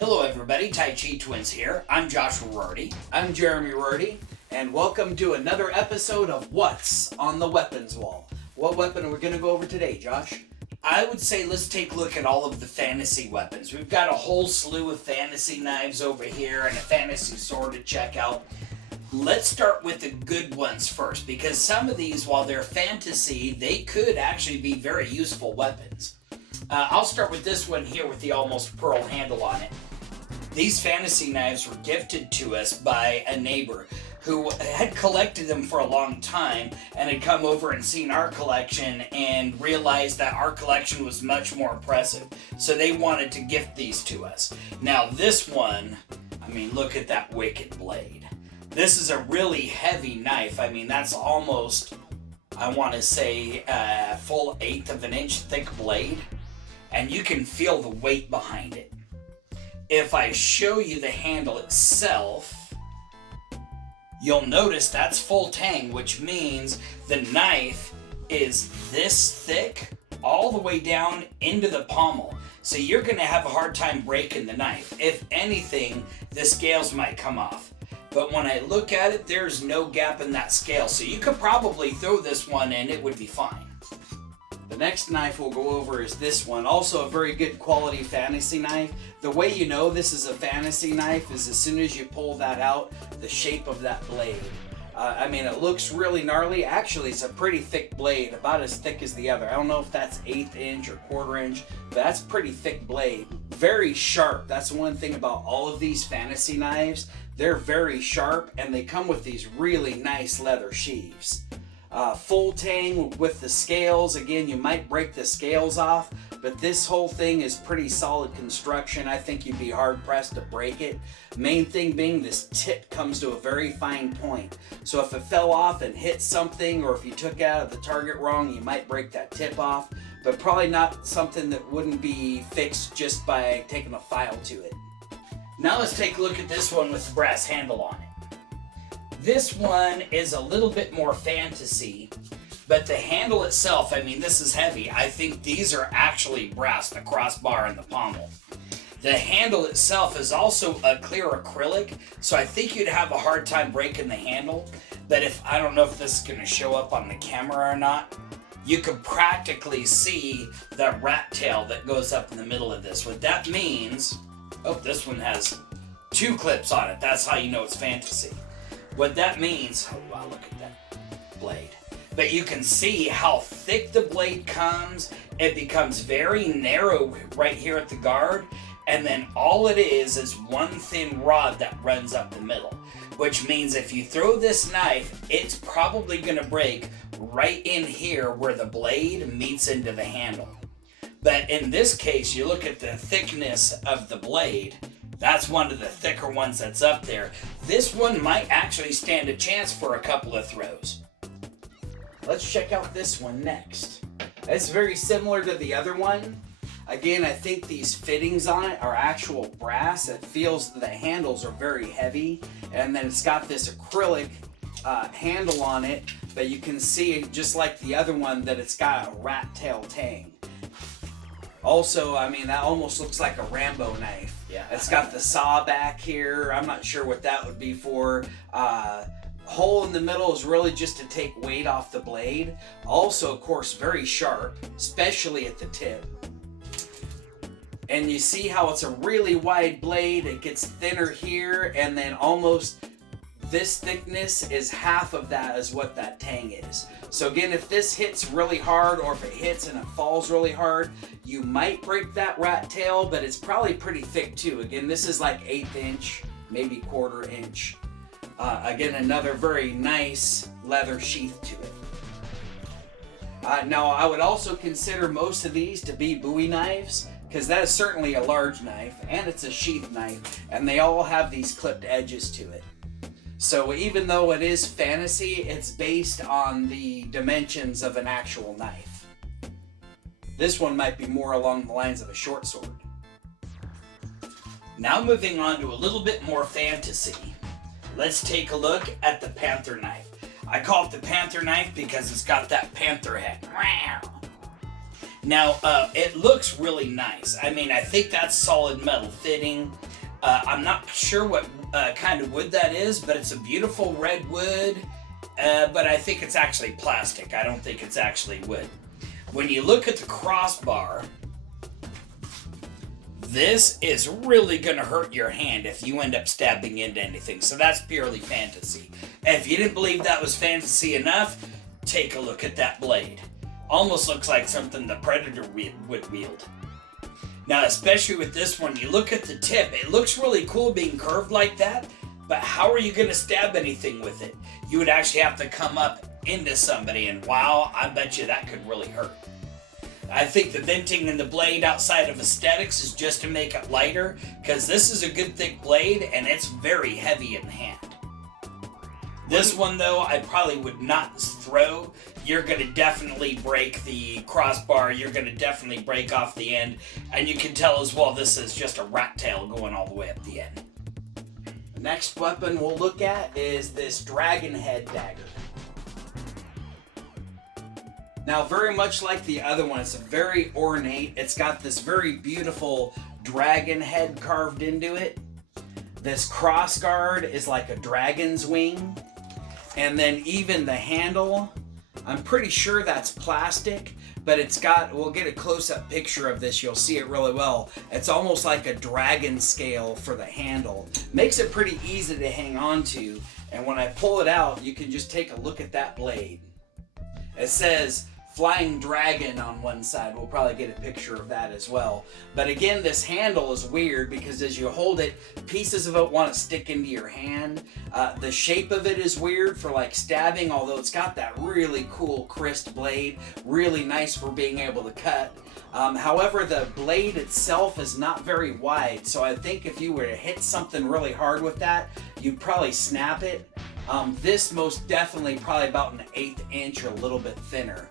Hello everybody, Tai Chi Twins here. I'm Joshua Rorty. I'm Jeremy Rorty, and welcome to another episode of What's on the Weapons Wall. What weapon are we going to go over today, Josh? I would say let's take a look at all of the fantasy weapons. We've got a whole slew of fantasy knives over here and a fantasy sword to check out. Let's start with the good ones first, because some of these, while they're fantasy, they could actually be very useful weapons. I'll start with this one here with the almost pearl handle on it. These fantasy knives were gifted to us by a neighbor who had collected them for a long time and had come over and seen our collection and realized that our collection was much more impressive. So they wanted to gift these to us. Now this one, look at that wicked blade. This is a really heavy knife. That's almost, I want to say, a full 1/8 of an inch thick blade. And you can feel the weight behind it. If I show you the handle itself, you'll notice that's full tang, which means the knife is this thick all the way down into the pommel. So you're going to have a hard time breaking the knife. If anything, the scales might come off. But when I look at it, there's no gap in that scale. So you could probably throw this one and it would be fine. The next knife we'll go over is this one, also a very good quality fantasy knife. The way you know this is a fantasy knife is as soon as you pull that out, the shape of that blade. It looks really gnarly. Actually, it's a pretty thick blade, about as thick as the other. I don't know if that's 1/8 inch or 1/4 inch, but that's a pretty thick blade. Very sharp. That's one thing about all of these fantasy knives. They're very sharp, and they come with these really nice leather sheaths. Full tang with the scales. Again, you might break the scales off, but this whole thing is pretty solid construction. I think you'd be hard pressed to break it. Main thing being this tip comes to a very fine point. So if it fell off and hit something, or if you took it out of the target wrong, you might break that tip off, but probably not something that wouldn't be fixed just by taking a file to it. Now let's take a look at this one with the brass handle on it. This one is a little bit more fantasy, but the handle itself, this is heavy. I think these are actually brass, the crossbar and the pommel. The handle itself is also a clear acrylic, so I think you'd have a hard time breaking the handle. But I don't know if this is going to show up on the camera or not, you could practically see the rat tail that goes up in the middle of this. What that means, this one has 2 clips on it. That's how you know it's fantasy. What that means, oh wow, look at that blade. But you can see how thick the blade comes. It becomes very narrow right here at the guard. And then all it is one thin rod that runs up the middle. Which means if you throw this knife, it's probably going to break right in here where the blade meets into the handle. But in this case, you look at the thickness of the blade. That's one of the thicker ones that's up there. This one might actually stand a chance for a couple of throws. Let's check out this one next. It's very similar to the other one. Again, I think these fittings on it are actual brass. It feels the handles are very heavy. And then it's got this acrylic handle on it. But you can see, just like the other one, that it's got a rat tail tang. Also, that almost looks like a Rambo knife. Yeah. It's got the saw back here. I'm not sure what that would be for. Hole in the middle is really just to take weight off the blade. Also, of course, very sharp, especially at the tip. And you see how it's a really wide blade. It gets thinner here, and then almost this thickness is half of that is what that tang is. So again, if this hits really hard, or if it hits and it falls really hard, you might break that rat tail, but it's probably pretty thick too. Again, this is like 1/8 inch, maybe 1/4 inch. Again, another very nice leather sheath to it. Now, I would also consider most of these to be Bowie knives, because that is certainly a large knife, and it's a sheath knife, and they all have these clipped edges to it. So even though it is fantasy, it's based on the dimensions of an actual knife. This one might be more along the lines of a short sword. Now moving on to a little bit more fantasy, let's take a look at the panther knife. I call it the panther knife because it's got that panther head. Now, it looks really nice. I mean, I think that's solid metal fitting. I'm not sure what kind of wood that is, but it's a beautiful red wood. But I think it's actually plastic. I don't think it's actually wood. When you look at the crossbar, this is really going to hurt your hand if you end up stabbing into anything. So that's purely fantasy. If you didn't believe that was fantasy enough, take a look at that blade. Almost looks like something the Predator would wield. Now, especially with this one, you look at the tip, it looks really cool being curved like that, but how are you going to stab anything with it? You would actually have to come up into somebody, and wow, I bet you that could really hurt. I think the venting in the blade outside of aesthetics is just to make it lighter, because this is a good thick blade, and it's very heavy in hand. This one, though, I probably would not throw. You're going to definitely break the crossbar. You're going to definitely break off the end. And you can tell as well this is just a rat tail going all the way up the end. The next weapon we'll look at is this dragon head dagger. Now, very much like the other one, it's very ornate. It's got this very beautiful dragon head carved into it. This crossguard is like a dragon's wing. And then even the handle, I'm pretty sure that's plastic, but it's got, we'll get a close-up picture of this, you'll see it really well. It's almost like a dragon scale for the handle. Makes it pretty easy to hang on to, and when I pull it out, you can just take a look at that blade. It says Flying Dragon on one side. We'll probably get a picture of that as well. But again, this handle is weird because as you hold it, pieces of it want to stick into your hand. The shape of it is weird for like stabbing, although it's got that really cool crisp blade. Really nice for being able to cut. However, the blade itself is not very wide, so I think if you were to hit something really hard with that, you'd probably snap it. This most definitely probably about an 1/8 inch or a little bit thinner.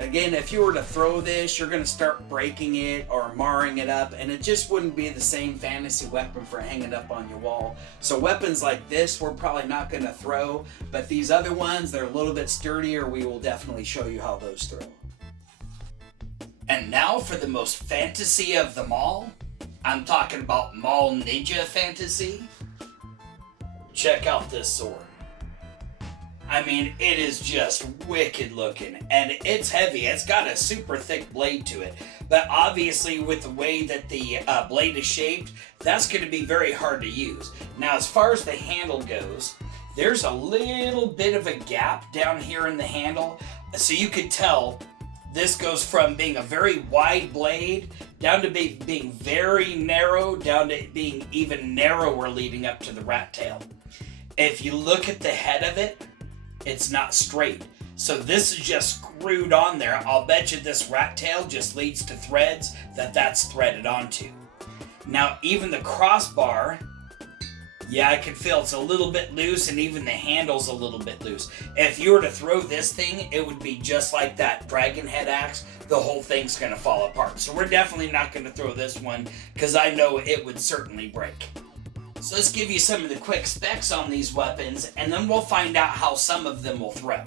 Again, if you were to throw this, you're going to start breaking it or marring it up, and it just wouldn't be the same fantasy weapon for hanging up on your wall. So weapons like this, we're probably not going to throw, but these other ones, they're a little bit sturdier. We will definitely show you how those throw. And now for the most fantasy of them all. I'm talking about Mall Ninja Fantasy. Check out this sword. I mean, it is just wicked looking, and it's heavy. It's got a super thick blade to it, but obviously with the way that the blade is shaped, that's going to be very hard to use. Now, as far as the handle goes, there's a little bit of a gap down here in the handle, so you could tell this goes from being a very wide blade down to being very narrow, down to being even narrower leading up to the rat tail. If you look at the head of it, it's not straight. So this is just screwed on there. I'll bet you this rat tail just leads to threads that's threaded onto. Now, even the crossbar, yeah, I can feel it's a little bit loose, and even the handle's a little bit loose. If you were to throw this thing, it would be just like that dragon head axe. The whole thing's going to fall apart. So we're definitely not going to throw this one, because I know it would certainly break. So let's give you some of the quick specs on these weapons, and then we'll find out how some of them will throw.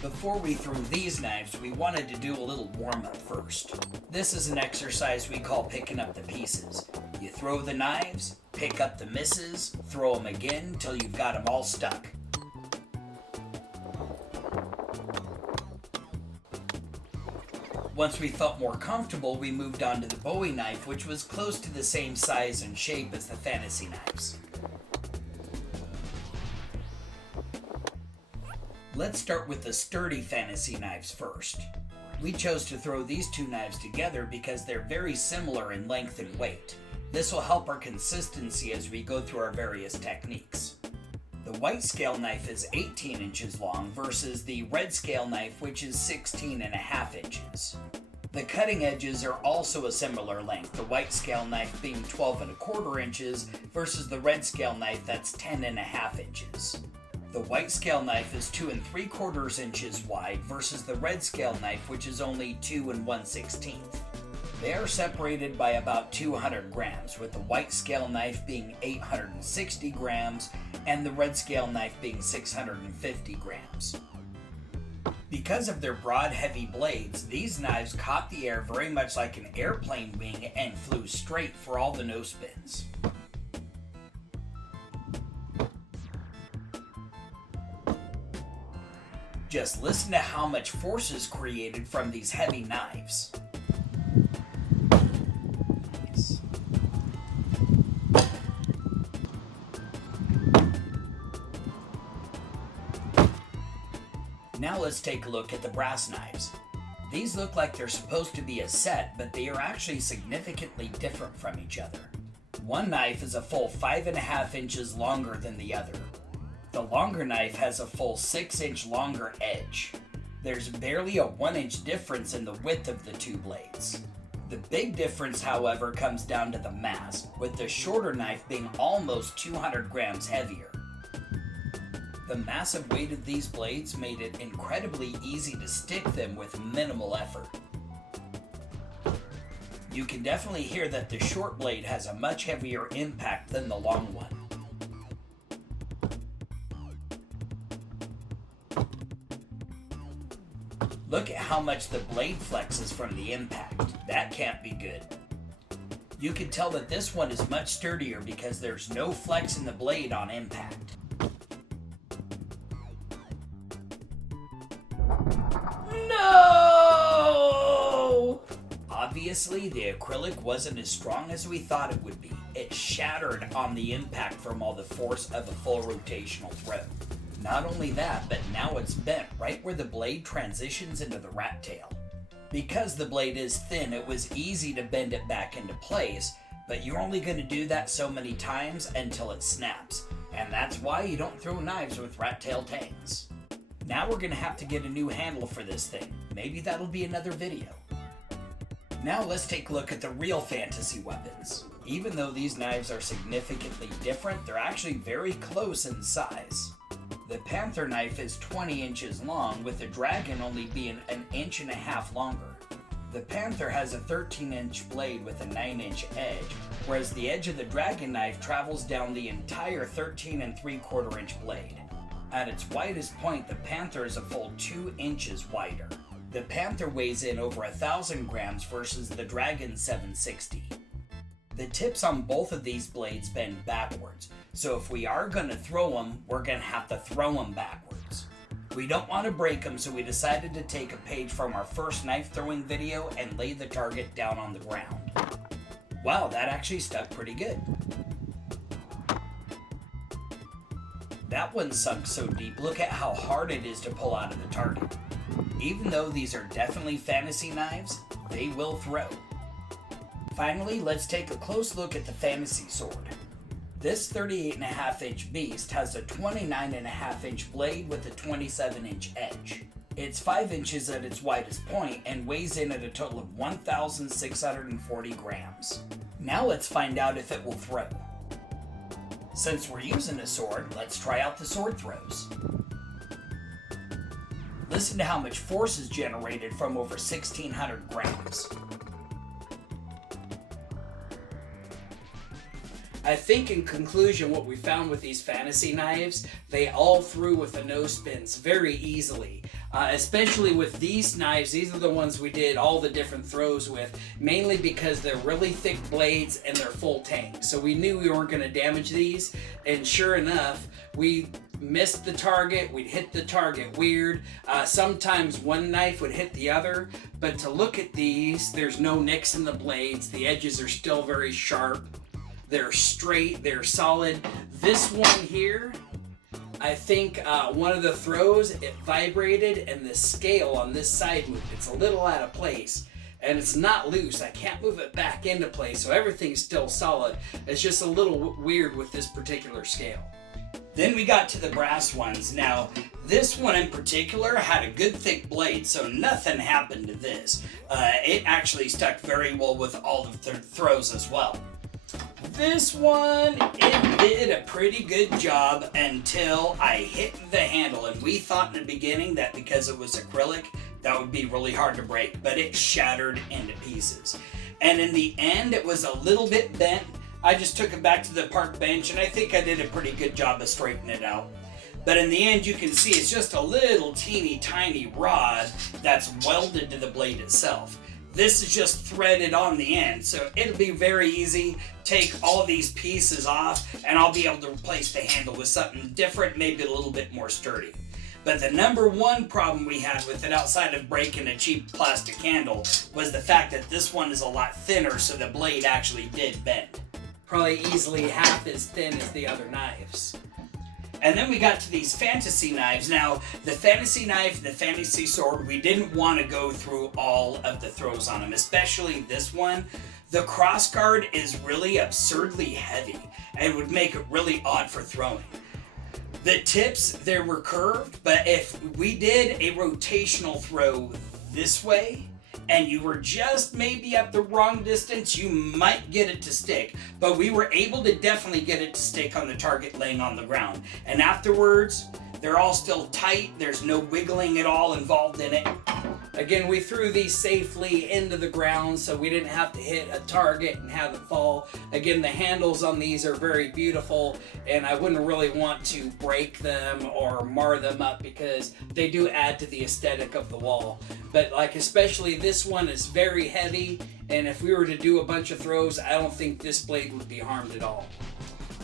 Before we threw these knives, we wanted to do a little warm-up first. This is an exercise we call picking up the pieces. You throw the knives, pick up the misses, throw them again until you've got them all stuck. Once we felt more comfortable, we moved on to the Bowie knife, which was close to the same size and shape as the Fantasy Knives. Let's start with the sturdy Fantasy Knives first. We chose to throw these two knives together because they're very similar in length and weight. This will help our consistency as we go through our various techniques. The white scale knife is 18 inches long versus the red scale knife, which is 16.5 inches. The cutting edges are also a similar length, the white scale knife being 12.25 inches versus the red scale knife that's 10.5 inches. The white scale knife is 2.75 inches wide versus the red scale knife, which is only 2 1/16. They are separated by about 200 grams, with the white scale knife being 860 grams and the red scale knife being 650 grams. Because of their broad, heavy blades, these knives caught the air very much like an airplane wing and flew straight for all the no spins. Just listen to how much force is created from these heavy knives. Nice. Now let's take a look at the brass knives. These look like they're supposed to be a set, but they are actually significantly different from each other. One knife is a full 5.5 inches longer than the other. The longer knife has a full 6-inch longer edge. There's barely a 1-inch difference in the width of the two blades. The big difference, however, comes down to the mass, with the shorter knife being almost 200 grams heavier. The massive weight of these blades made it incredibly easy to stick them with minimal effort. You can definitely hear that the short blade has a much heavier impact than the long one. Look at how much the blade flexes from the impact. That can't be good. You can tell that this one is much sturdier because there's no flex in the blade on impact. No! Obviously, the acrylic wasn't as strong as we thought it would be. It shattered on the impact from all the force of a full rotational throw. Not only that, but now it's bent right where the blade transitions into the rat tail. Because the blade is thin, it was easy to bend it back into place, but you're only going to do that so many times until it snaps. And that's why you don't throw knives with rat tail tangs. Now we're going to have to get a new handle for this thing. Maybe that'll be another video. Now let's take a look at the real fantasy weapons. Even though these knives are significantly different, they're actually very close in size. The Panther knife is 20 inches long, with the Dragon only being 1.5 inches longer. The Panther has a 13-inch blade with a 9-inch edge, whereas the edge of the Dragon knife travels down the entire 13.75-inch blade. At its widest point, the Panther is a full 2 inches wider. The Panther weighs in over 1,000 grams versus the Dragon 760. The tips on both of these blades bend backwards, so if we are going to throw them, we're going to have to throw them backwards. We don't want to break them, so we decided to take a page from our first knife throwing video and lay the target down on the ground. Wow, that actually stuck pretty good. That one sunk so deep, look at how hard it is to pull out of the target. Even though these are definitely fantasy knives, they will throw. Finally, let's take a close look at the Fantasy Sword. This 38.5-inch beast has a 29.5-inch blade with a 27-inch edge. It's 5 inches at its widest point and weighs in at a total of 1,640 grams. Now let's find out if it will throw. Since we're using a sword, let's try out the sword throws. Listen to how much force is generated from over 1,600 grams. I think in conclusion what we found with these fantasy knives, they all threw with the no spins very easily. Especially with these knives, these are the ones we did all the different throws with, mainly because they're really thick blades and they're full tank. So we knew we weren't going to damage these, and sure enough, we missed the target, we'd hit the target weird. Sometimes one knife would hit the other, but to look at these, there's no nicks in the blades, the edges are still very sharp. They're straight, they're solid. This one here, I think one of the throws, it vibrated and the scale on this side moved. It's a little out of place and it's not loose. I can't move it back into place, so everything's still solid. It's just a little weird with this particular scale. Then we got to the brass ones. Now, this one in particular had a good thick blade, so nothing happened to this. It actually stuck very well with all of the throws as well. This one, it did a pretty good job until I hit the handle, and we thought in the beginning that because it was acrylic, that would be really hard to break, but it shattered into pieces. And in the end, it was a little bit bent. I just took it back to the park bench, and I think I did a pretty good job of straightening it out. But in the end, you can see it's just a little teeny tiny rod that's welded to the blade itself. This is just threaded on the end, so it'll be very easy. Take all these pieces off, and I'll be able to replace the handle with something different, maybe a little bit more sturdy. But the number one problem we had with it, outside of breaking a cheap plastic handle, was the fact that this one is a lot thinner, so the blade actually did bend. Probably easily half as thin as the other knives. And then we got to these fantasy knives. Now, the fantasy knife and the fantasy sword, we didn't want to go through all of the throws on them, especially this one. The crossguard is really absurdly heavy and would make it really odd for throwing. The tips, they were curved, but if we did a rotational throw this way, and you were just maybe at the wrong distance, you might get it to stick. But we were able to definitely get it to stick on the target laying on the ground. And afterwards, they're all still tight. There's no wiggling at all involved in it. Again, we threw these safely into the ground so we didn't have to hit a target and have it fall. Again, the handles on these are very beautiful, and I wouldn't really want to break them or mar them up because they do add to the aesthetic of the wall. But like especially this one is very heavy, and if we were to do a bunch of throws, I don't think this blade would be harmed at all.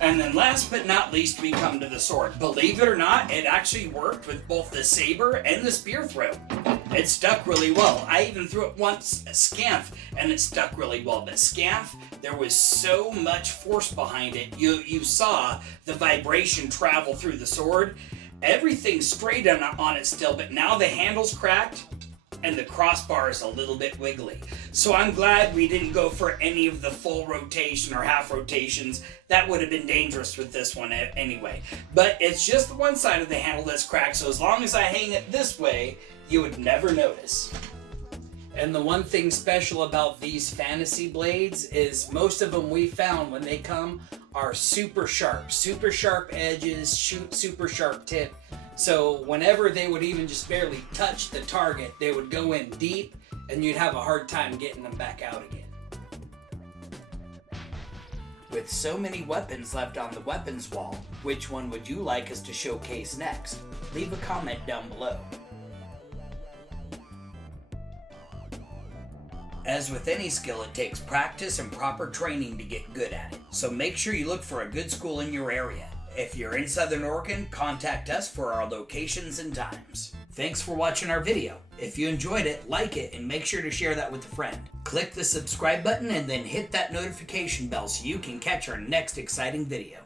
And then last but not least, we come to the sword. Believe it or not, it actually worked with both the saber and the spear throw. It stuck really well. I even threw it once, scamp, and it stuck really well. But scamp, there was so much force behind it. You saw the vibration travel through the sword. Everything's straight on it still, but now the handle's cracked and the crossbar is a little bit wiggly. So I'm glad we didn't go for any of the full rotation or half rotations. That would have been dangerous with this one anyway. But it's just the one side of the handle that's cracked, so as long as I hang it this way, you would never notice. And the one thing special about these fantasy blades is most of them we found when they come are super sharp edges, shoot super sharp tip. So whenever they would even just barely touch the target, they would go in deep and you'd have a hard time getting them back out again. With so many weapons left on the weapons wall, which one would you like us to showcase next? Leave a comment down below. As with any skill, it takes practice and proper training to get good at it. So make sure you look for a good school in your area. If you're in Southern Oregon, contact us for our locations and times. Thanks for watching our video. If you enjoyed it, like it and make sure to share that with a friend. Click the subscribe button and then hit that notification bell so you can catch our next exciting video.